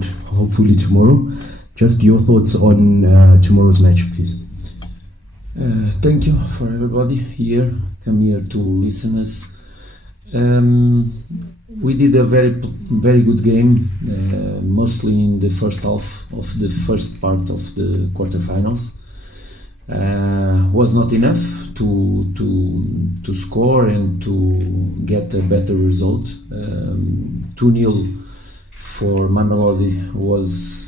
out hopefully tomorrow. Just your thoughts on tomorrow's match, please. Thank you for everybody here. Come here to listen us. We did a very good game, mostly in the first half of the first part of the quarterfinals. Was not enough to score and to get a better result. 2-0 for Mamelodi was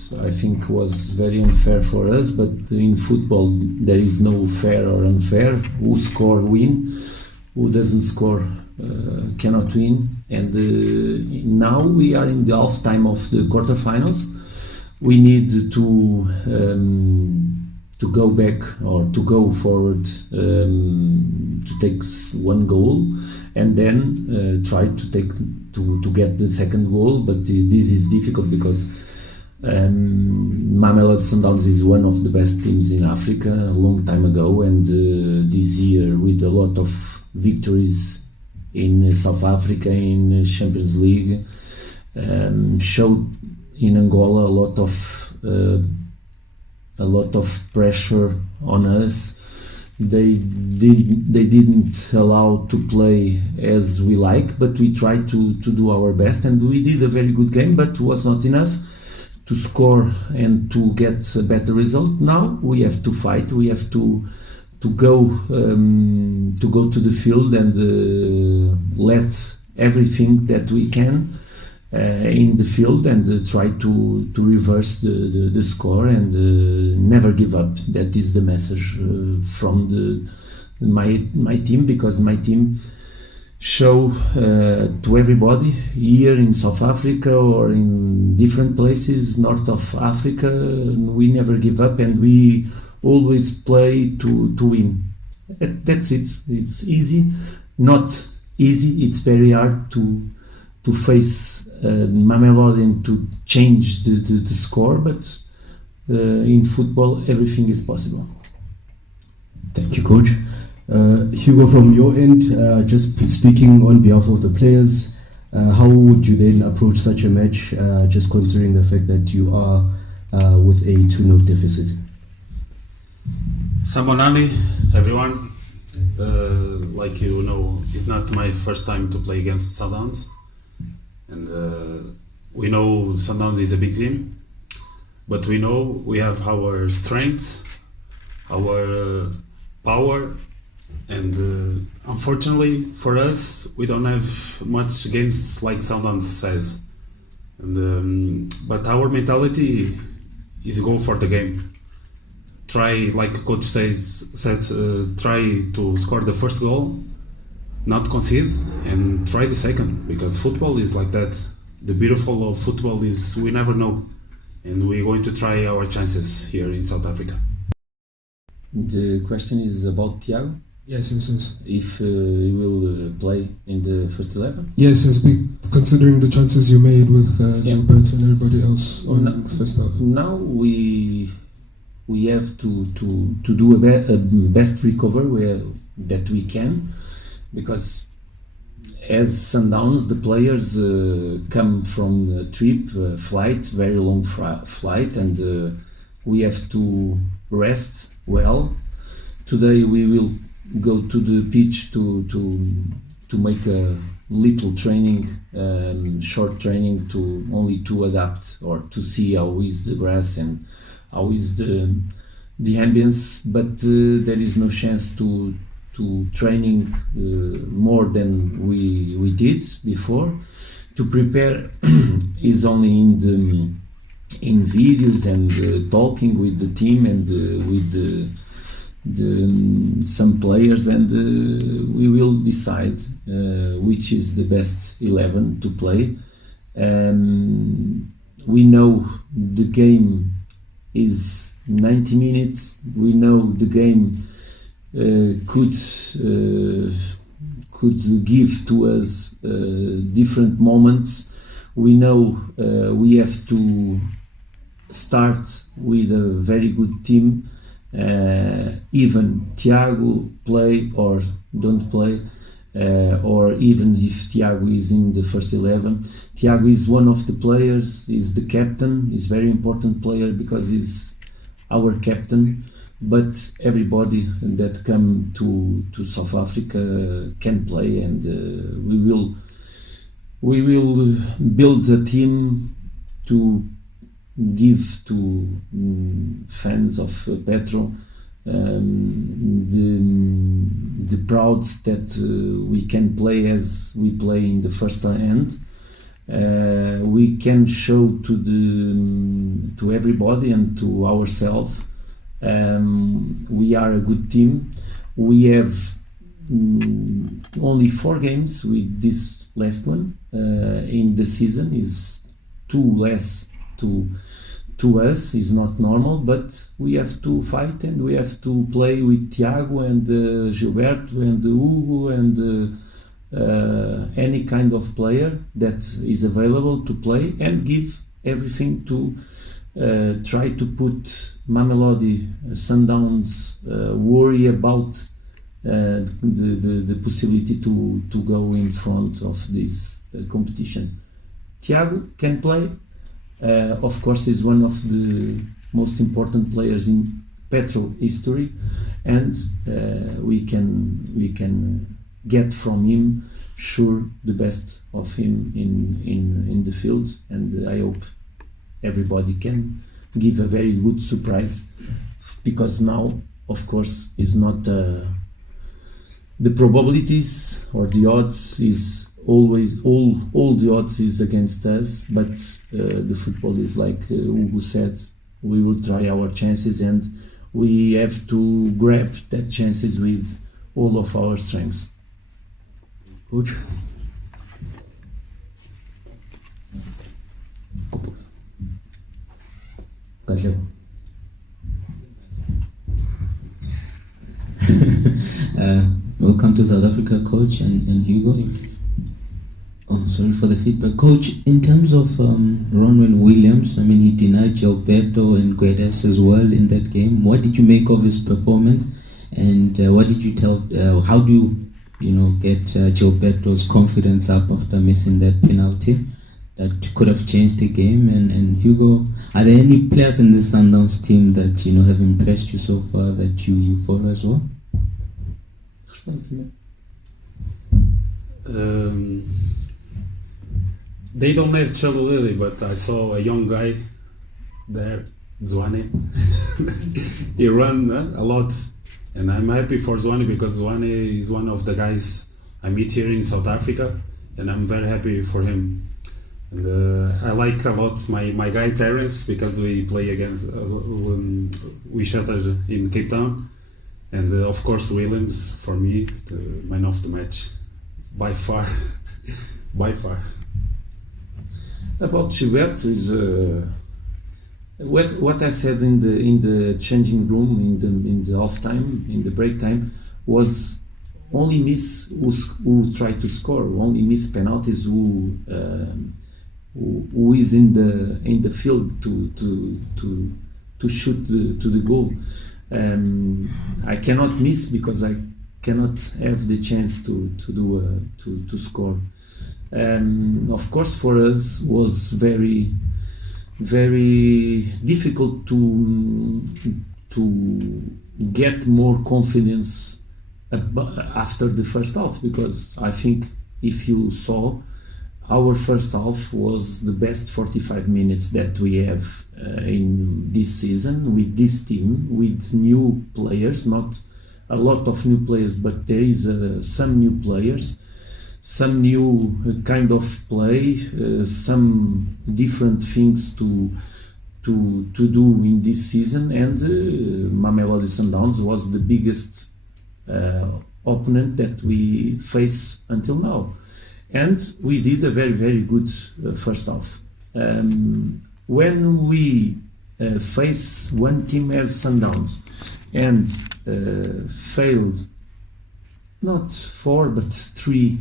very unfair for us, but in football there is no fair or unfair. Who score win, who doesn't score cannot win. And now we are in the half time of the quarterfinals. We need to go back or to go forward, to take one goal and then try to get the second goal. But this is difficult because Mamelodi Sundowns is one of the best teams in Africa a long time ago, and this year with a lot of victories in South Africa in Champions League, showed in Angola a lot of pressure on us. They didn't allow to play as we like, but we tried to do our best, and we did a very good game, but was not enough to score and to get a better result. Now we have to fight. We have to go to the field and let everything that we can in the field and try to reverse the score and never give up. That is the message from my team, because my team show to everybody here in South Africa or in different places north of Africa, we never give up and we always play to win. That's it. It's easy, not easy. It's very hard to face Mamelodi and to change the score, but in football everything is possible. Thank you, Coach. Hugo, from your end, just speaking on behalf of the players, how would you then approach such a match, just considering the fact that you are with a 2-0 deficit? Sambonani, everyone. Like you know, it's not my first time to play against Sundowns, and we know Sundowns is a big team, but we know we have our strengths, our power, and unfortunately for us, we don't have much games like Sundowns has. And but our mentality is go for the game. Try, like coach says, try to score the first goal, not concede, and try the second, because football is like that. The beautiful of football is we never know, and we're going to try our chances here in South Africa. The question is about Thiago. Yes. If he will play in the first 11? Yes, considering the chances you made with Gilbert and everybody else on first half. Now we have to do a best recovery that we can, because as Sundowns, the players come from a trip, flight, very long flight, and we have to rest well. Today we will go to the pitch to make a little training, short training, to adapt or to see how is the grass and how is the ambience, but there is no chance to training more than we did before. To prepare is only in videos and talking with the team and with some players, and we will decide which is the best 11 to play. We know the game is 90 minutes. We know the game could give to us different moments. We know we have to start with a very good team. Even Thiago play or don't play, or even if Thiago is in the first 11. Thiago is one of the players, is the captain, is very important player because he's our captain, but everybody that come to South Africa can play, and we will build a team to give to fans of Petro the proud that we can play as we play in the first hand. We can show to everybody and to ourselves we are a good team. We have only 4 games with this last one in the season. Is 2 less to us, is not normal, but we have to fight and we have to play with Thiago and Gilberto and Hugo and any kind of player that is available to play, and give everything to try to put Mamelodi Sundowns worry about the possibility to go in front of this competition. Thiago can play. Of course, is one of the most important players in Petro history, and we can get from him sure the best of him in the field, and I hope everybody can give a very good surprise, because now, of course, is not the probabilities or the odds is always all the odds is against us, but the football is like Hugo said, we will try our chances and we have to grab that chances with all of our strengths. Coach? Welcome to South Africa, Coach and Hugo. Oh, sorry for the feedback. Coach, in terms of Ronwen Williams, I mean, he denied Gilberto and Guedes as well in that game. What did you make of his performance? And what did you tell, how do you get Gilberto's confidence up after missing that penalty that could have changed the game? And Hugo, are there any players in the Sundowns team that have impressed you so far that you follow as well? They don't have Chelo Lily, but I saw a young guy there, Zwane. He ran a lot, and I'm happy for Zwane because Zwane is one of the guys I meet here in South Africa, and I'm very happy for him. And I like a lot my guy Terence, because we play against each other in Cape Town, and of course Williams, for me, the man of the match, by far, by far. About Gilberto is what I said in the changing room in the half time, in the break time, was only miss who try to score, only miss penalties who is in the field to shoot to the goal. I cannot miss because I cannot have the chance to score. Of course, for us was very, very difficult to get more confidence after the first half, because I think if you saw, our first half was the best 45 minutes that we have in this season with this team, with new players, not a lot of new players, but there is some new players, some new kind of play, some different things to do in this season, and Mamelodi Sundowns was the biggest opponent that we face until now, and we did a very, very good first half. When we face one team as Sundowns and failed not 4 but 3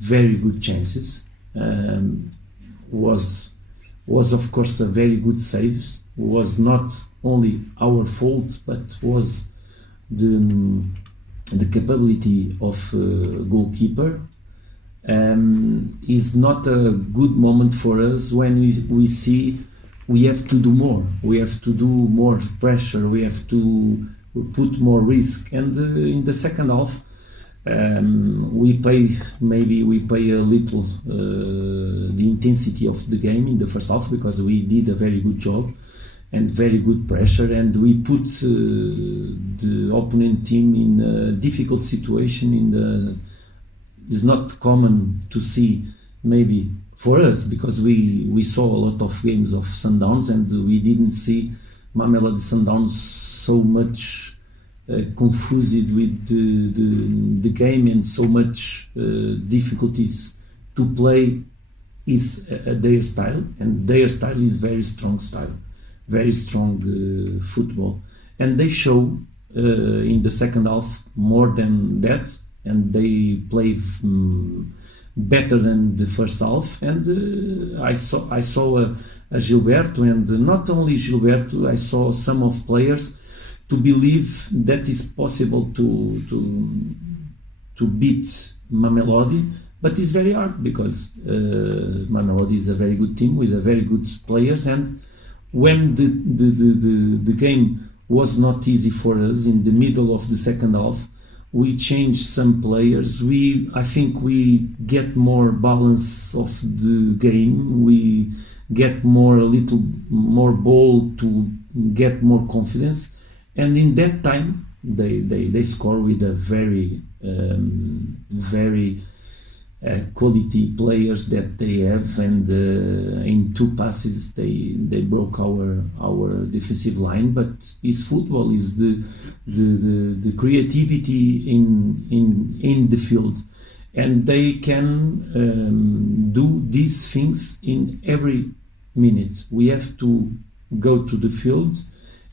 very good chances, was of course a very good save, was not only our fault but was the the capability of goalkeeper, is not a good moment for us when we see we have to do more. We have to do more pressure. We have to put more risk. And in the second half, we pay a little the intensity of the game in the first half, because we did a very good job and very good pressure, and we put the opponent team in a difficult situation. It's not common to see, maybe for us, because we saw a lot of games of Sundowns, and we didn't see Mamelodi Sundowns so much confused with the game, and so much difficulties to play is their style, and their style is very strong style, very strong football, and they show in the second half more than that, and they play better than the first half. And I saw a Gilberto, and not only Gilberto, I saw some of players to believe that is possible to beat Mamelodi, but it's very hard, because Mamelodi is a very good team with a very good players, and when the game was not easy for us in the middle of the second half, we changed some players. I think we get more balance of the game. We get a little more ball to get more confidence. And in that time, they score with a very quality players that they have, and in 2 passes they broke our defensive line. But it's football, is the creativity in the field, and they can do these things in every minute. We have to go to the field,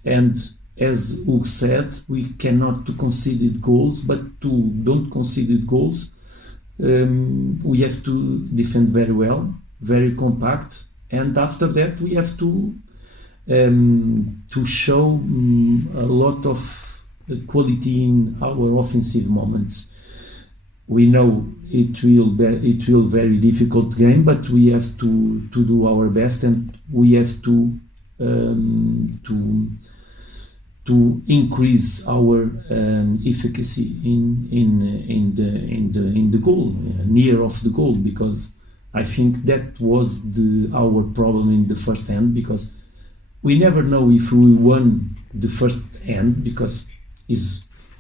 and as Hugo said, we cannot to concede goals, but to don't concede goals. We have to defend very well, very compact, and after that we have to show a lot of quality in our offensive moments. We know it will very difficult game, but we have to do our best, and we have to increase our efficacy in the goal, near of the goal, because I think that was our problem in the first hand, because we never know if we won the first hand, because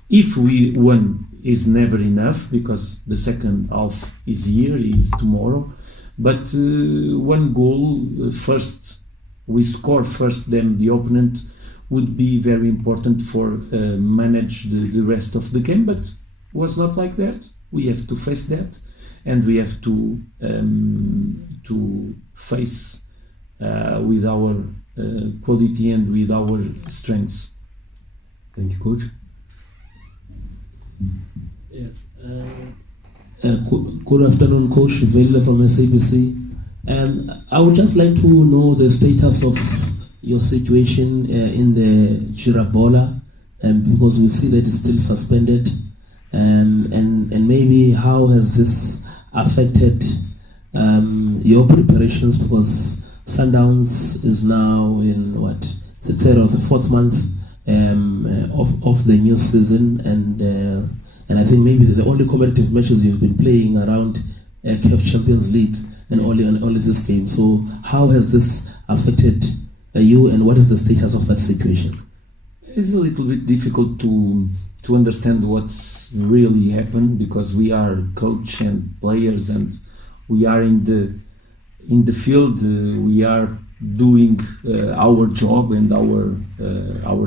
if we won is never enough, because the second half is here, is tomorrow. But one goal first, we score first, then the opponent would be very important for manage the rest of the game, but was not like that. We have to face that, and we have to face with our quality and with our strengths. Thank you, Coach. Yes. Good afternoon, Coach Vele from SABC. I would just like to know the status of your situation in the Girabola, because we see that it's still suspended, and maybe how has this affected your preparations, because Sundowns is now in the 3rd or the 4th month of the new season, and I think maybe the only competitive matches you've been playing around CAF Champions League, and only this game. So how has this affected you, and what is the status of that situation? It's a little bit difficult to understand what's really happened, because we are coach and players, and we are in the field. We are doing our job and our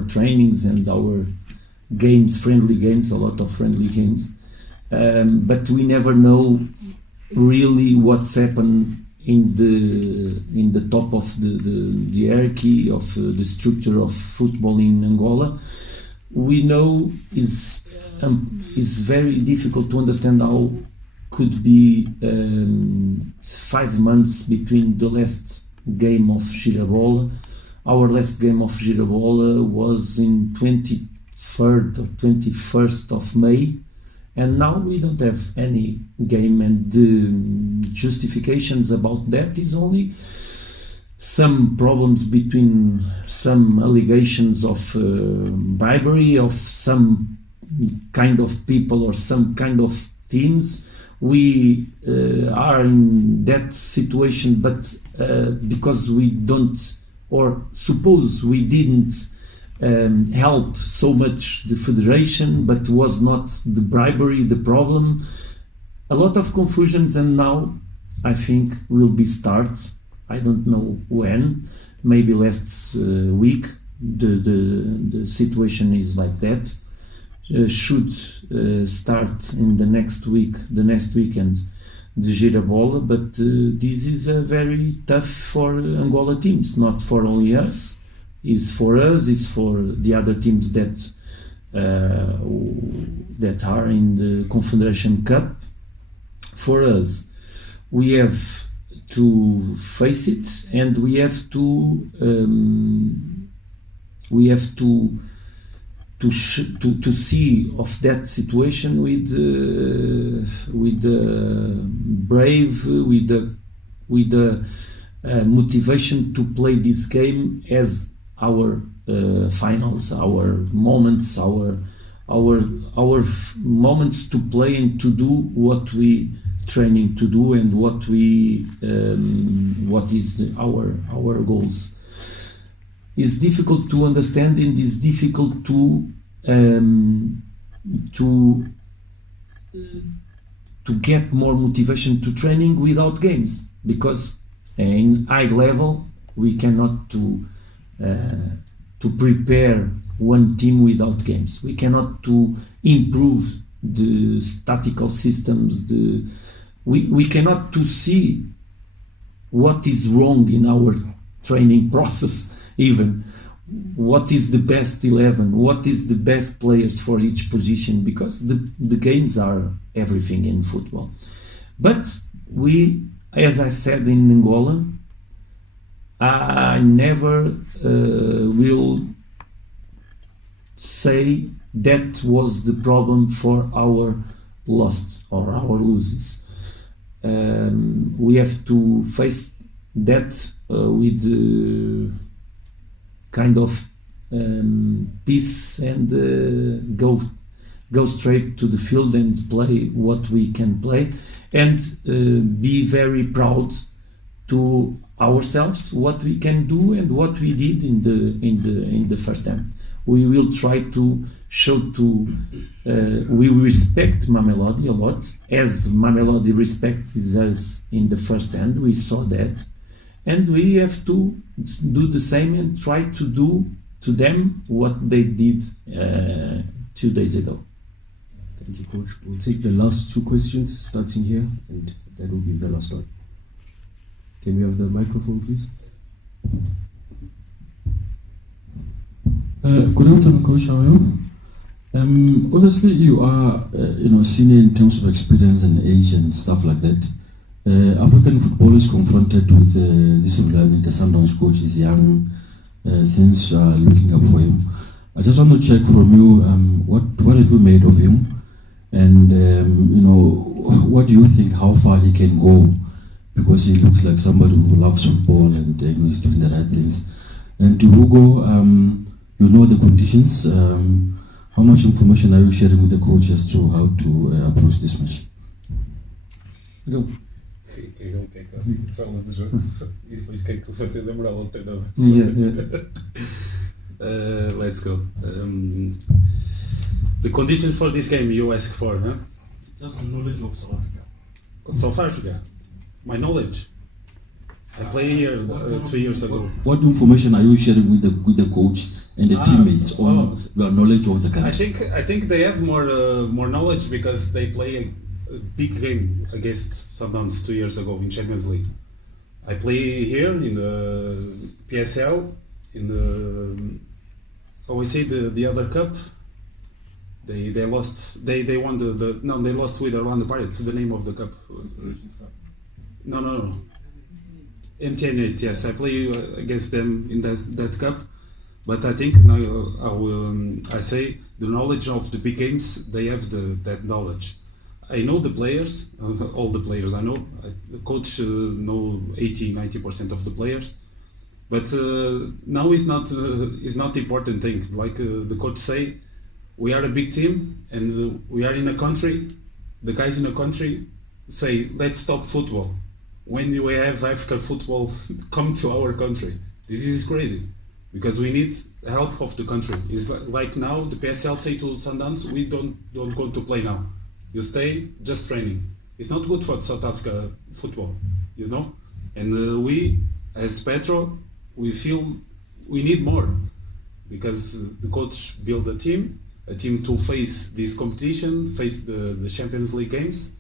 trainings and our games, friendly games, a lot of friendly games, but we never know really what's happened in the top of the hierarchy of the structure of football in Angola. We know is very difficult to understand how could be 5 months between the last game of Girabola. Our last game of Girabola was in 23rd or 21st of May, and now we don't have any game, and the justifications about that is only some problems between some allegations of bribery of some kind of people or some kind of teams. We are in that situation, but because we don't, or suppose we didn't help so much the federation, but was not the bribery the problem. A lot of confusions, and now I think will be start. I don't know when, maybe last week. The situation is like that. Should start in the next weekend, the Girabola, but this is a very tough for Angola teams, not for only us. It's for us, it's for the other teams that that are in the Confederation Cup. For us, we have to face it, and we have to see of that situation with brave, with the motivation to play this game as our finals, our moments, our moments to play and to do what we training to do, and what is our goals. It's difficult to understand, and it's difficult to get more motivation to training without games, because in high level we cannot to prepare one team without games. We cannot to improve the statistical systems. We cannot to see what is wrong in our training process. Even what is the best 11, what is the best players for each position, because the games are everything in football. But we, as I said in Angola, I never will say that was the problem for our loss or our losses. We have to face that with kind of peace, and go straight to the field and play what we can play, and be very proud to ourselves what we can do and what we did in the first time. We will try to show to we respect Mamelodi a lot, as Mamelodi respected us in the first hand. We saw that, and we have to do the same and try to do to them what they did 2 days ago. Thank you, Coach. We'll take the last two questions starting here, and that will be the last one. Can we have the microphone, please? Good afternoon, Coach. How are you? Obviously, you are senior in terms of experience and age and stuff like that. African football is confronted with this environment. The Sundowns coach is young, things are looking up for him. I just want to check from you, what have you made of him, and what do you think, how far he can go, because he looks like somebody who loves football and he's doing the right things. And to Hugo, you know the conditions. How much information are you sharing with the coach as to how to approach this match? Go. Eu que é que fala de jogo e depois quero que você dê moral ao treinador. Let's go. The condition for this game you ask for, huh? Just knowledge of South Africa. South Africa, my knowledge. I played here 3 years ago. What information are you sharing with the coach and the teammates on your knowledge of the country? I think they have more knowledge because they play a big game against Sundowns 2 years ago in Champions League. I play here in the PSL, in the the other cup. They lost. They won they lost with Orlando Pirates. The name of the cup. No. MTN8. Yes, I play against them in that cup. But I think now I say the knowledge of the big games, they have that knowledge. I know the players, all the players I know. The coach know 80-90% of the players, but now is not the important thing. Like the coach say, we are a big team and we are in a country. The guys in a country say, let's stop football. When do we have African football come to our country? This is crazy, because we need the help of the country. It's like now the PSL say to Sundowns, we don't go to play now. You stay just training. It's not good for South Africa football, you know. And we, as Petro, we feel we need more, because the coach built a team to face this competition, face the Champions League games,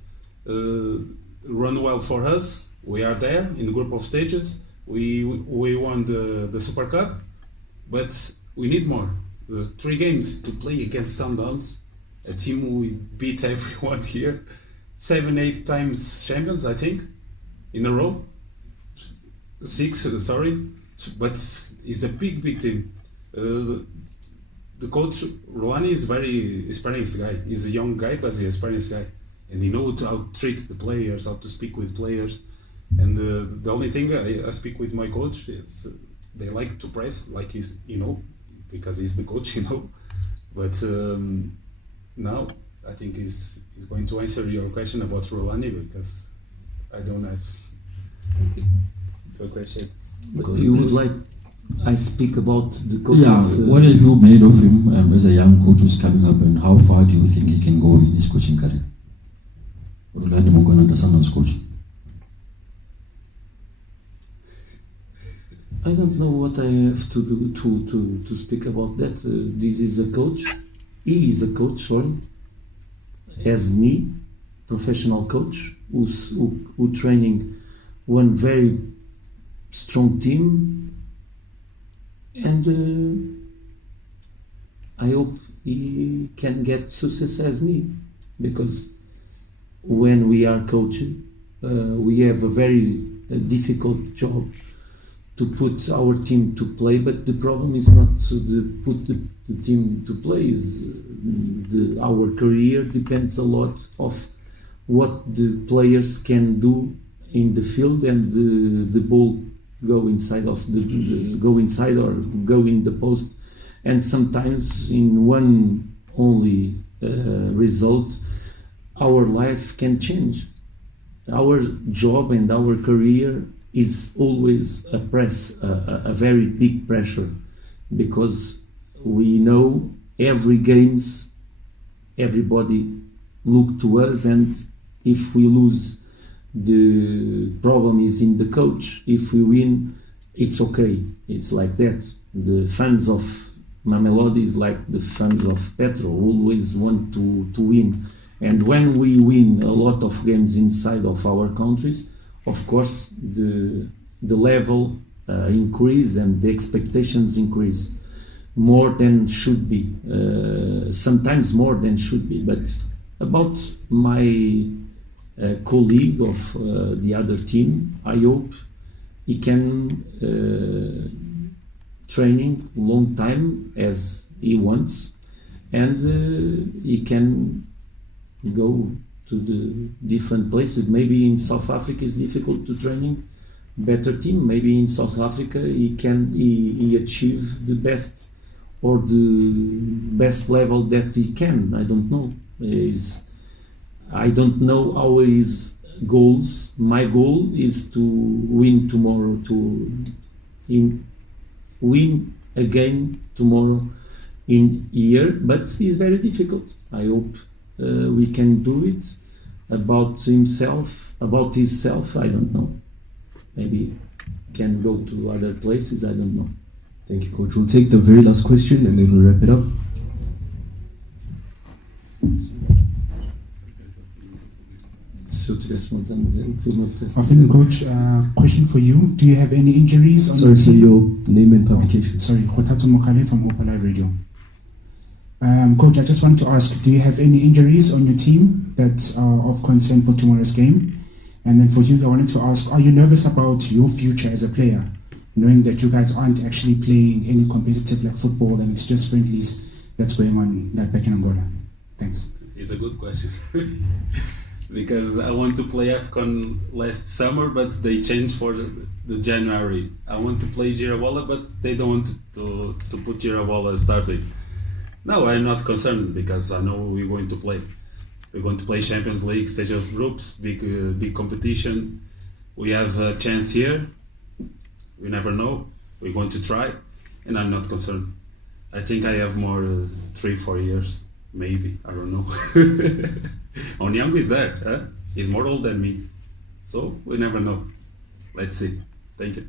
run well for us. We are there in the group of stages. We won the Super Cup, but we need more. 3 games to play against Sundowns, a team we beat everyone here, 7-8 times champions, I think, in a row. 6, sorry, but it's a big team. The coach Rouhani is very experienced guy. He's a young guy, but he's an experienced guy, and he knows how to treat the players, how to speak with players. And the only thing I speak with my coach is they like to press, like he's, you know, because he's the coach, you know. But now I think he's going to answer your question about Rouhani, because I don't have the question. But you would like I speak about the coach? Yeah, what have you made of him as a young coach who's coming up, and how far do you think he can go in his coaching career? Orlando Mugana, the Sundowns coach. I don't know what I have to do to speak about that. This is a coach. He is a coach, sorry, as me, professional coach, who training one very strong team, and I hope he can get success as me, because when we are coaching, we have a very difficult job to put our team to play, but the problem is not to put the team to play. Is our career depends a lot of what the players can do in the field, and the ball go inside of go inside or go in the post, and sometimes in one only result our life can change. Our job and our career is always a very big pressure, because we know every games everybody look to us, and if we lose, the problem is in the coach. If we win, it's okay. It's like that. The fans of Mamelodi is like the fans of Petro, always want to win, and when we win a lot of games inside of our countries, of course the level increase and the expectations increase more than should be, sometimes more than should be. But about my colleague of the other team, I hope he can training long time as he wants, and he can go to the different places. Maybe in South Africa it's difficult to training better team. Maybe in South Africa he achieve the best, or the best level that he can. I don't know. I don't know how his goals. My goal is to win tomorrow, win again tomorrow in here, but it's very difficult. I hope we can do it. About himself, I don't know. Maybe can go to other places, I don't know. Thank you, Coach. We'll take the very last question and then we'll wrap it up. I think, Coach, question for you. Do you have any injuries? Sorry, so your name and publication. Sorry, Khothatso Mokhale from Opala Radio. Coach, I just want to ask, do you have any injuries on your team that are of concern for tomorrow's game? And then for you, I wanted to ask, are you nervous about your future as a player, knowing that you guys aren't actually playing any competitive like football and it's just friendlies, that's going on back in Angola? Thanks. It's a good question. Because I want to play AFCON last summer, but they changed for the January. I want to play Girabola, but they don't want to put Girabola starting. No, I'm not concerned because I know we're going to play. We're going to play Champions League, stage of groups, big competition. We have a chance here. We never know. We're going to try, and I'm not concerned. I think I have more 3-4 years, maybe. I don't know. Onyango is there. Huh? He's more old than me, so we never know. Let's see. Thank you.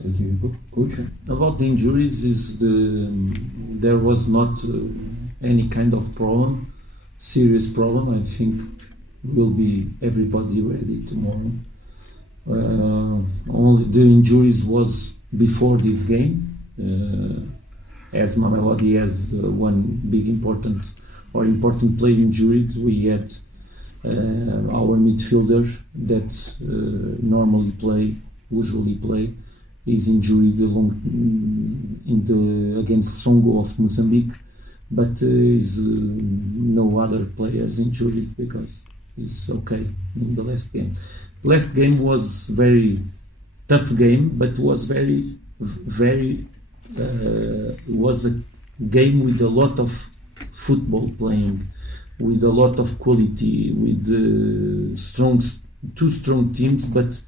Thank you, Coach. About the injuries, there was not any kind of problem, serious problem. I think will be everybody ready tomorrow. Only the injuries was before this game, as Mamelodi has one big important player injured. We had our midfielder that usually play, is injured against Songo of Mozambique, but is no other players injured because it's okay in the last game. Last game was very tough game, but was was a game with a lot of football playing, with a lot of quality, with two strong teams, but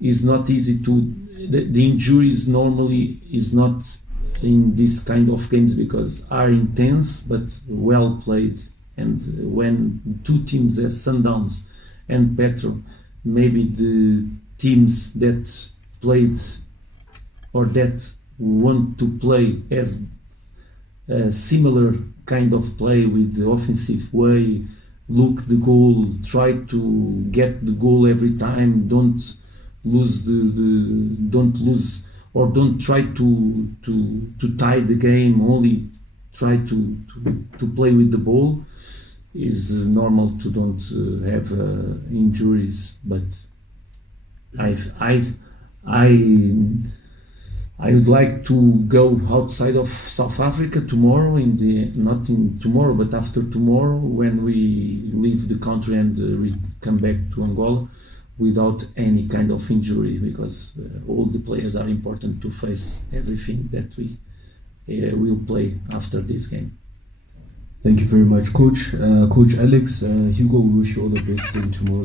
it's not easy to. The injuries normally is not in this kind of games because are intense but well played, and when two teams as Sundowns and Petro, maybe the teams that played or that want to play as a similar kind of play with the offensive way, look the goal, try to get the goal every time, don't lose or don't try to tie the game, only try to play with the ball. Is normal to don't have injuries, but I would like to go outside of South Africa tomorrow, not in tomorrow, but after tomorrow, when we leave the country and we come back to Angola without any kind of injury, because all the players are important to face everything that we will play after this game. Thank you very much, Coach. Coach Alex, Hugo, we wish you all the best in tomorrow's